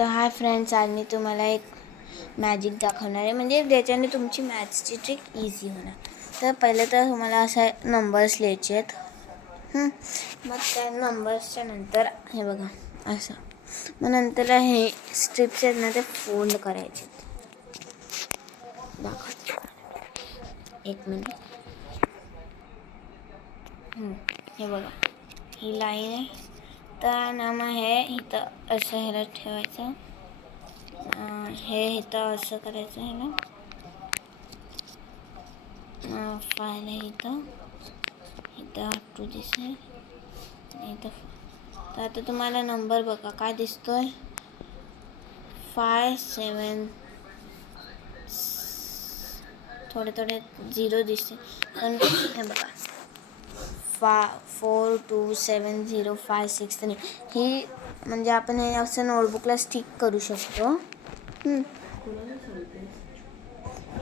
तर hi friends, आज मी तुम्हाला एक मॅजिक दाखवणार आहे, म्हणजे ज्याच्याने तुमची मॅथ्सची ट्रिक इझी होणार. तर पहिले तर तुम्हाला असा नंबर्स लिहायचे आहेत. मग त्या नंबर्सच्या नंतर हे बघा असं, मग नंतर हे स्ट्रिप्स आहेत ना, ते फोल्ड करायचे. दाखवते एक मिनिट. हे बघा, ही लाईन आहे. तर ना मग हे इथं असं ह्याला ठेवायचं, हे इथं असं करायचं ह्याला, फाईल आहे इथं टू दिसेल इथं. तर आता तुम्हाला नंबर बघा काय दिसतोय, 5 7 थोडे थोडे 0 दिसते, पण हे बघा 4 2 7 0 5 6 3. ही म्हणजे आपण हे असं नोटबुकला स्टिक करू शकतो.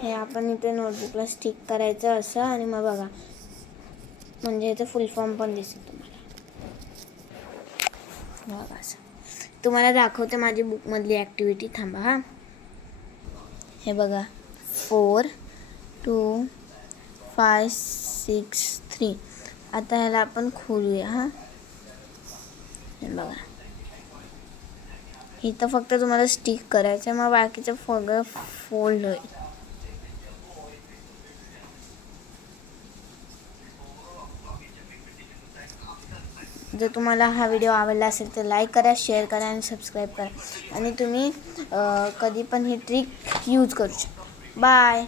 हे आपण इथे नोटबुकला स्टिक करायचं असं, आणि मग बघा म्हणजे ह्याचं फुल फॉर्म पण दिसेल तुम्हाला. बघा असं तुम्हाला दाखवते माझी बुकमधली ॲक्टिव्हिटी. थांबा हा. हे बघा 4 2 5 6 3. आता ह्याला आपण खोलूया. हा हे बघा, इथं फक्त तुम्हाला स्टिक करायचं, मग बाकीचं सगळं फोल्ड होईल. जर तुम्हाला हा व्हिडिओ आवडला असेल तर लाईक करा, शेअर करा आणि सबस्क्राईब करा. आणि तुम्ही कधी पण ही ट्रिक यूज करू शकता. बाय.